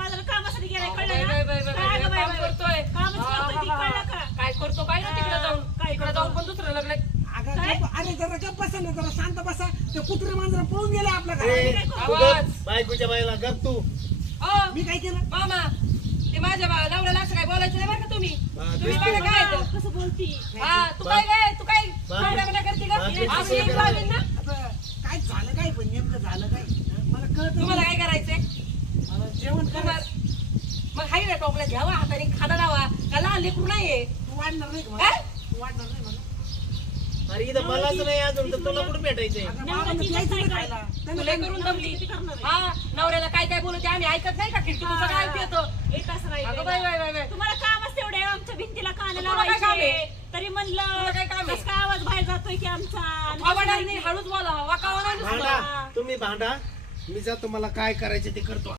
माझं कामासाठी गेलाय, कळलं बाई, ना? बाई, बाई, बाई, काय गं बाई, काम बाई, करतोय. कामच करतोय ती, कळलं का? काय करतो काय ना तिकडे जाऊन काय तिकडे करतो? जाऊन पण दुसरं लग्न अगं काय? अरे जरा गप्प बसा ना, जरा शांत बसा. ते कुत्रे मांजर पळून गेले आपल्या ए, घरात. तू आवाज. गप, बायकोच्या बाईला गप तू. हो मी काय केलं? मामा ते माझ्या नवऱ्याला असं काय बोलायचं नाही बरं का तुम्ही तुम्ही तेच बघा ते. काय तर. कसं बोलती? हा तू काय बाकी- नवऱ्याला करते का बाकी- अशी एक वागेल ना आता काय झालं काय पण नेमकं झालं काय मला कळत तुम्हाला काय करायचंय मला जेवण तुम्हाला करायचं. मग हाय ना टोपला घ्यावा हाताने खादा लावा का लहान लेकरू नाहीये तू वाढणार नाही का मला? काय? तू वाढणार नाही मला? अरे इथं मलाच नाही अजून तर तुला कुठे भेटायचंय अगं नेमकं बाबांना तिचं द्यायचं काय नाही करायला? खायला. त्यांना तुला काय- करून दमली किती करणार आहे? हा नवऱ्याला काय काय बोलते आम्ही ऐकत नाही का खिडकी तुझं काय येतो एक असं राहिलंय. अगं बाई बाई बाई बाई तुम्हाला कामच तेवढे आहे, आमच्या भिंतीला कान तुम्हाला काय काम लावायचे. आहे? तरी तुला म्हणलं काय काम आहे? कसं काय आवाज बाहेर जातोय की आमचा? आवडणार नाही हळूच बोला वाकावा नाही नुसतं. भांडा तुम्ही भांडा मी जातो मला काय करायचं ते करतो